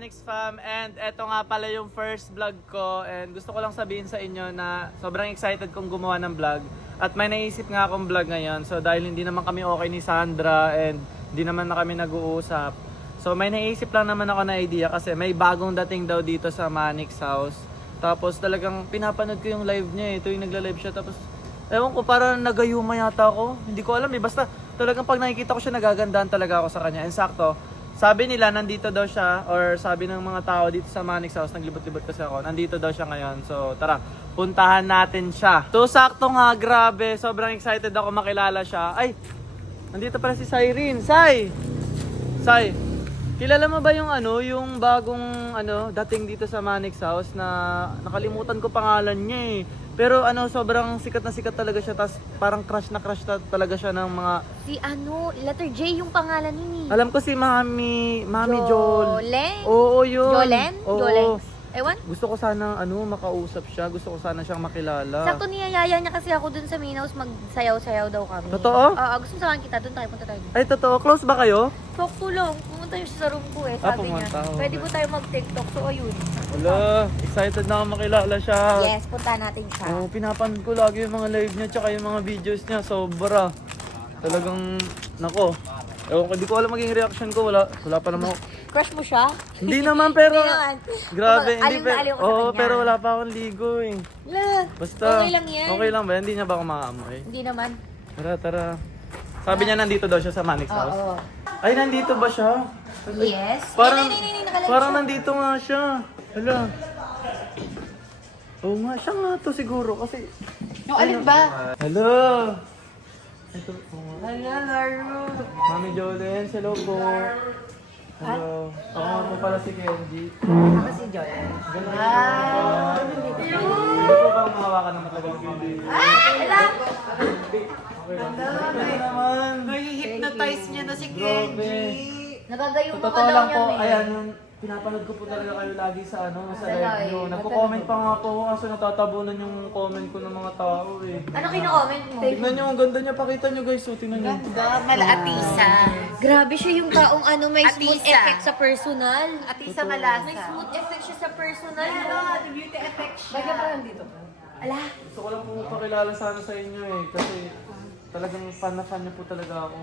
Manix Fam, and eto nga pala yung first vlog ko, and gusto ko lang sabihin sa inyo na sobrang excited kong gumawa ng vlog at may naisip nga akong vlog ngayon. So dahil hindi naman kami okay ni Sandra and hindi naman na kami nag-uusap, so may naisip lang naman ako na idea kasi may bagong dating daw dito sa Manix house. Tapos talagang pinapanood ko yung live niya eh, tuwing nagla-live siya. Tapos ewan ko, parang nagayuma yata ako, hindi ko alam eh, basta talagang pag nakikita ko siya nagagandaan talaga ako sa kanya. And sakto, sabi nila nandito daw siya, or sabi ng mga tao dito sa Manix house, naglibot-libot kasi ako, nandito daw siya ngayon. So tara, puntahan natin siya. So sakto nga, grabe, sobrang excited ako makilala siya. Ay, nandito pala si Cyrene. Sai, kilala mo ba yung yung bagong dating dito sa Manix house na nakalimutan ko pangalan niya eh. Pero sobrang sikat na sikat talaga siya, tas parang crush na talaga siya ng mga... Si letter J yung pangalan nun eh. Alam ko si Mami Joleng? Oo, yun. Jolen? Oo. Joleng? Ewan? Gusto ko sana makausap siya, gusto ko sana siyang makilala. Sakto niyayaya niya kasi ako dun sa Minaus, magsayaw-sayaw daw kami. Totoo? Oo, gusto mo samahan kita, dun tayo, punta tayo. Ay, totoo. Close ba kayo? Sakto lang, pumunta siya sa room ko eh, sabi niya. pumunta ako. Pwede po tayo mag-TikTok, so ayun. Wala, excited na ako makilala siya. Yes, punta natin siya. Oh, pinapanood ko lagi yung mga live niya tsaka yung mga videos niya. Sobra. Talagang, nako. Ewan ko, di ko alam maging reaction ko. Wala pa naman ako. Crush mo siya? Hindi naman, pero... Hindi naman. Grabe, hindi Aliw na aliw ka sa Oo, kanya. pero wala pa akong ligo eh. La, Basta, okay lang yan. Okay lang ba? Hindi niya ba ako maamoy? Hindi naman. Tara. Sabi niya nandito daw siya sa Manix house. Oo. Ay, nandito ba siya? Yes. Parang, nakalala parang siya. nandito nga siya. Hala. Oo nga, siya nga to siguro kasi... Yung alin ba? Hello! Ito, Hello, Laro. Mami Jolene, hello po. Hello. Ako nga po pala si Kenji. Ako si Joy. Ganun Hindi po bang mahawakan ng matagal ng video? Hello! Okay naman. Hypnotize niya na si Grabe. Kenji. Nagagayong Sa totoo lang po, ayan, pinapanood ko po talaga kayo lagi sa sa live nyo. Nagko-comment pa nga po ako kasi natatabunan yung comment ko ng mga tao eh. Ano kino-comment mo? Tignan nyo, ang ganda niya. Pakita nyo guys, so tingnan nyo. Malaatisa. Grabe siya yung taong may smooth Atisa. effect sa personal. Atisa May malasa. smooth effect siya sa personal. The beauty effect siya. Ala, Gusto ko lang po pakilala sana sa inyo eh. Kasi talagang fan na fan niyo po talaga ako.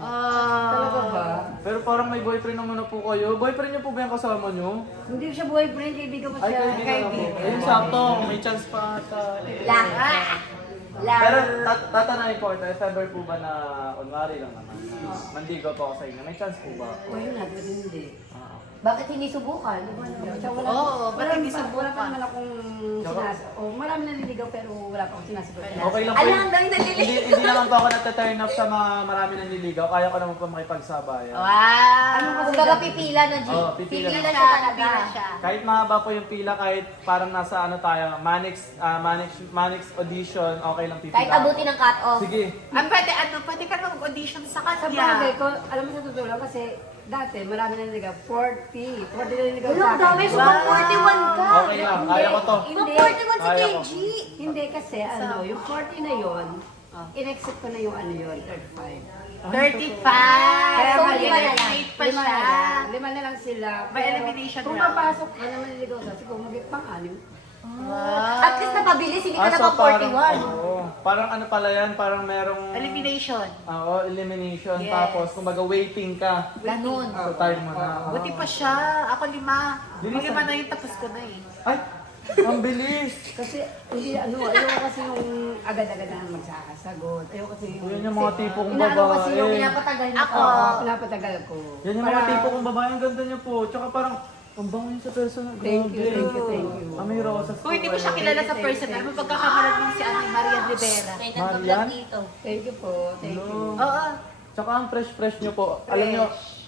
Talaga ba? Pero parang may boyfriend naman na po kayo. Boyfriend niyo po ba yung kasama niyo? Hindi siya boyfriend, kaibigan ko Ay, siya. kaibigan ako. Ayun, sakto. May chance pa ata. la. Pero tatanayin po ito, if ever po ba na, kunwari lang naman, mandigo po ako sa inyo, may chance po ba? Wala, pwede hindi. Bakit hindi subukan? Siya wala. Oo, ba't hindi Wala subukan? pa naman akong marami naliligaw pero wala pa akong sinasagot. Okay lang po Ala, yun. ang dami naliligaw. Hindi naman po ako nagtaturn up sa mga marami nang nililigaw. Kaya ko naman po makipagsabayan. Wow! Kumbaga pipila na, G. Oo, pipila Pipila na. siya talaga. Kahit mahaba po yung pila, kahit parang nasa tayo, Manix audition, okay lang pipila. Kahit abutin ng cut-off. Sige. Pwede ka mag-audition sa Sa kanya. bagay ko, alam mo sa totoo lang kasi dati marami naliligaw, 40 naliligaw Wala, dami. So, mag 41 ka. Okay lang, kaya ko to. Mag 41 si Kaya ko. Kenji. Hindi kasi yung 40 na yon, in-accept ko na yung 35. 35! So, mali, lima na lang. Late pa siya. Lima na lang sila. May Pero elimination kung round. papasok ka na maliligaw sa siguro mag-pang-anim. At least napabilis, hindi ka na so pang 41. Parang ano pala yan, parang merong... Elimination. Oo, elimination. Yes. Tapos, kumbaga waiting ka. Ganun. So, time mo na. Buti pa siya. Ako 5. Lima Mag-5 na yung tapos ko na eh. Ay! Ang bilis! Kasi hindi ayaw kasi yung agad-agad na magsasagot. Ayaw kasi Yan yung mga tipo kong Inaano kasi yung babae. Pinapatagal mo. Ako. pinapatagal ko. Yan yung mga tipo kong babae. Ang ganda niya po. Tsaka parang, ang bango niya sa personal. Thank you, Grabe. thank you. May rosas Kung hindi ko siya kilala sa personal, mapagkakamalan mo si Marian Rivera. May Marian? nagbablog dito. Thank you po, thank you. Oo. Tsaka ang fresh niyo po. Alam niyo,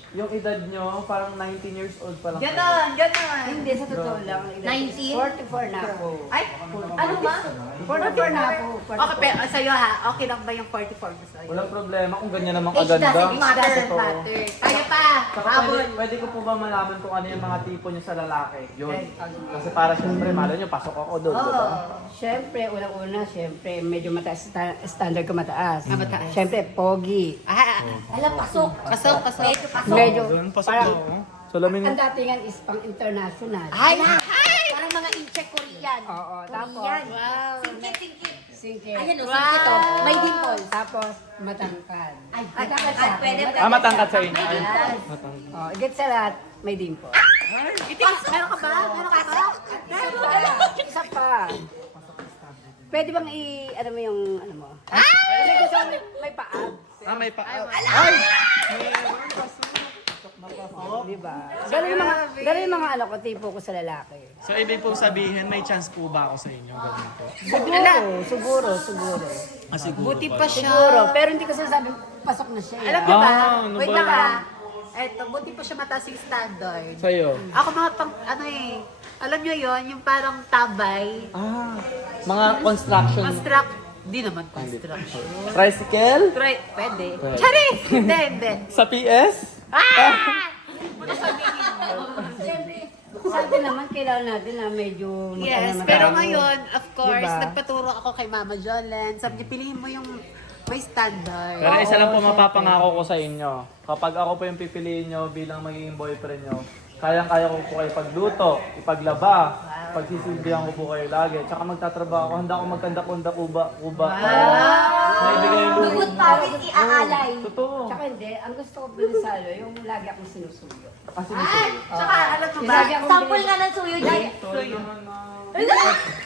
yung edad niyo, parang 19 years old pa lang. Ganon. Hindi, sa totoo lang. 19? 44 na ako. Ay, Ano ba? 44 na ako. okay, pero sa'yo ha, okay lang ba yung 44 mo sa'yo? Walang problema kung ganyan naman Age kaganda. doesn't matter. Totoo. Tayo pa! Tsaka Habol! pwede ko po ba malaman kung ano yung mga tipo niyo sa lalaki? Yun. Kasi para syempre, malo niyo, pasok ako doon. Diba? Siyempre, unang-una, siyempre, medyo mataas, standard ko mataas. Mataas. Siyempre, pogi. Alam, pasok. Pasok. Medyo pasok. Medyo, Doon, pasok parang, ako. Salamin Ang datingan is pang international. Ay! Parang mga incheck Korean. Oo, tapos Korean. Wow. Singkit. singkit. Ayan o, Wow. singkit o. May dimples. Tapos matangkad. Ay, matangkad sa akin. pwede. matangkat sa inyo. Ay, Yes. matangkat. Oh, higit sa lahat, may dimple. Meron ka ba? Meron ka ba? Isa pa. Pwede bang ano mo yung, ano mo? Kasi gusto ko may paab. May pa... Ay! Di ba? Ganun yung mga ano ko, tipo ko sa lalaki. So, ibig po sabihin, may chance po ba ako sa inyo? Ganun po. Siguro. Buti pa siya. Siguro. Pero hindi ko sinasabi, pasok na siya. Alam niyo ba? ano Wait ba lang yun? Eto, buti pa siya mataas yung standard. Sa'yo? Ako mga pang, ano eh, alam niyo yon yung parang tabay. Mga construction. Di naman construction. Tricycle? Pwede. Pwede. Charis! Hindi. Sa PS? Siyempre, sabi naman, kailangan natin na medyo Yes, matalo. pero ngayon, of course, Diba? nagpaturo ako kay Mama Jolen. Sabi niya, piliin mo yung may standard. Pero isa lang po mapapangako ko sa inyo. Kapag ako po yung pipiliin nyo bilang magiging boyfriend nyo, kayang-kaya ko po kayo pagluto, ipaglaba, pagsisilbihan ko po kayo lagi. Tsaka magtatrabaho ako, handa ako magkanda-kunda kuba. Naibigay yung luho. Dugot pawis iaalay. Totoo. Tsaka hindi, ang gusto ko binisalo, yung lagi akong sinusuyo. Kasi nito. Tsaka, alam mo Yung ba? lagi akong Sample nga ng suyo dyan.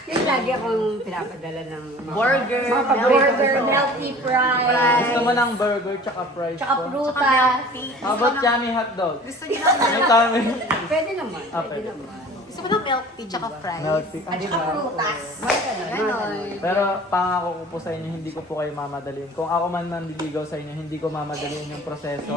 Yung lagi akong pinapadala ng mga Burger, mga paborito Burger, ko. melty fries, Gusto mo ng burger tsaka fries tsaka ko? prutas. How about yummy hotdog? Gusto niyo ng May kami. Pwede naman, Ah, pwede pwede. naman. Gusto mo ng milk tea tsaka fries? Melty. At saka prutas. Ganon. Pero pangako ko po sa inyo, hindi ko po kayo mamadalin. Kung ako man manliligaw sa inyo, hindi ko mamadalin yung proseso.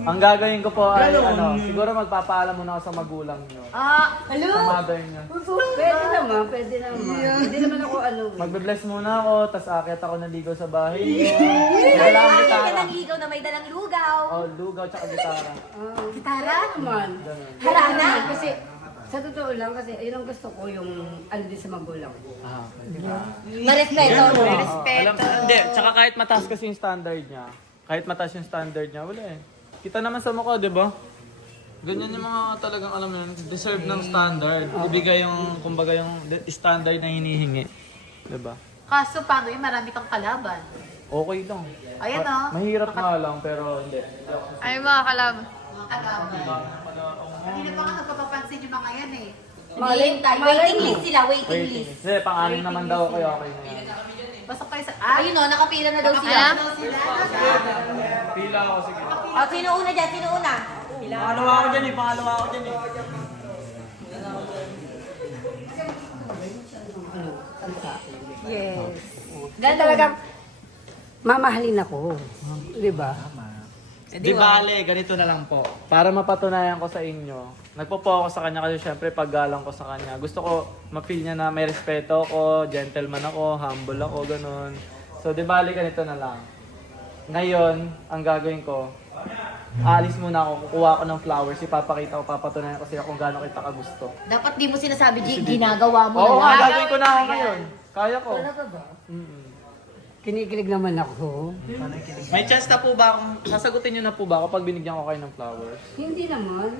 Ang gagawin ko po ay siguro magpapaalam muna ako sa magulang nyo. Sa mother nyo. Pwede naman, pwede naman. Hindi naman ako ano. Magbe-bless muna ako, tas akit ako naligaw sa bahay nyo. Wala akong Bakit ka gitara. ng ligaw na may dalang lugaw? Oh, lugaw tsaka gitara. Gitara naman. Ganun. Harana? Kasi, sa totoo lang, kasi ayun ang gusto ko, yung ano din sa magulang ko. Marespeto. Alam, hindi, tsaka kahit mataas kasi yung standard niya, kahit mataas yung standard niya, wala eh. Kita naman sa mukha, di ba? Ganyan yung mga talagang alam mo yun, deserve ng standard. Ibigay yung, kumbaga yung standard na hinihingi. Di ba? Kaso paano yun? Marami kang kalaban. Okay lang. Ayan o. Mahirap nga lang, pero hindi. Ay, mga kalaban. Hindi na pa nga nagpapapansin yung mga yan eh. Waiting list sila, waiting Waiting. list. Hindi, pang-anim naman daw kayo, okay na yan. Basta kayo sa... Ayun o, nakapila na daw sila. Pila ako, sige. O, sino una dyan? Sino una? Pangalawa ako dyan eh, pangalawa ako dyan eh. Yes. Ganun talagang mamahalin ako. Di ba? Di bale, ganito na lang po. Para mapatunayan ko sa inyo, nagpo-po ako sa kanya kasi syempre paggalang ko sa kanya. Gusto ko ma-feel niya na may respeto ako, gentleman ako, humble ako, ganun. So di bale, ganito na lang. Ngayon, ang gagawin ko, aalis muna ako, kukuha ko ng flowers, ipapakita ko, papatunayan ko sila kung gaano kita kagusto. Dapat di mo sinasabi, G, ginagawa mo Oo na nga, lang. gagawin ko na ako ngayon. Kaya ko. Talaga ba? Mm-mm. Kinikilig naman ako. May chance na po ba akong, sasagutin niyo na po ba ako pag binigyan ko kayo ng flowers? Hindi naman.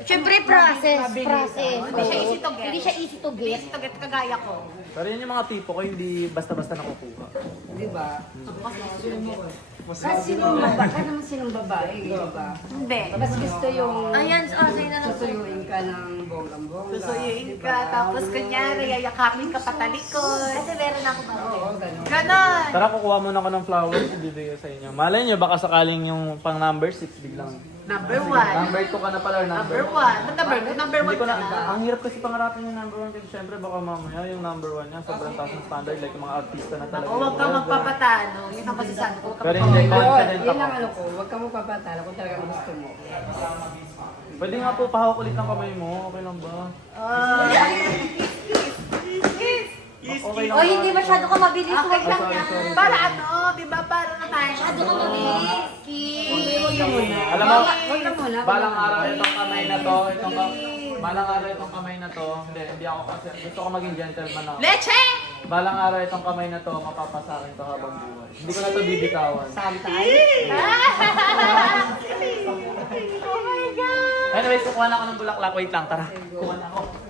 Siyempre, process. Hindi siya easy to get. Hindi siya easy to get. Easy to get kagaya ko. Pero yun yung mga tipo ko, hindi basta-basta nakukuha. Di ba? Kasi sinong babae, ka naman sinong babae, di ba? Hindi. Mas gusto yung Ayan, sa'yo na lang. susuyuin ka ng bonggang-bongga. Susuyuin di ka, ba? tapos kunyari, yayakapin ka patalikod. Kasi meron ako ba? Oo, ganun. Ganon. Tara, kukuha muna ako ng flowers, ibibigay sa inyo. Malay nyo, baka sakaling yung pang number 6 biglang. Number 1. Number 2 ka na pala, or Number number 1. Number Hindi 1 ko ka na, na. ang hirap kasi pangarapin yung number 1 kasi syempre baka mamaya yung number 1 niya sobrang taas ng standard like yung mga artista na talaga. O, huwag kang magpapatalo. Yun ang masasabi ko. Huwag kang Pero hindi, magpapatalo. confident Yun ako. ang ano ko, huwag ka magpapatalo kung talagang gusto mo. Pwede nga po, pahawak ulit ng kamay mo, okay lang ba? Okay lang O, hindi masyado ka mabilis. Huwag lang Sorry, yan. sorry. Para ano, di ba? Para na tayo. Masyado ka mabilis. Kiss. Alam mo, Huwag ka muna. balang araw itong kamay na to, balang araw itong kamay na to, hindi ako kasi, gusto ko maging gentleman ako. Leche! Balang araw itong kamay na to, mapapasakin to habang buhay. Hindi ko na to bibitawan. Sometimes. Oh my God! Ano, anyways, kukuha na ako ng bulaklak. Wait lang, tara. Kukuha na ako.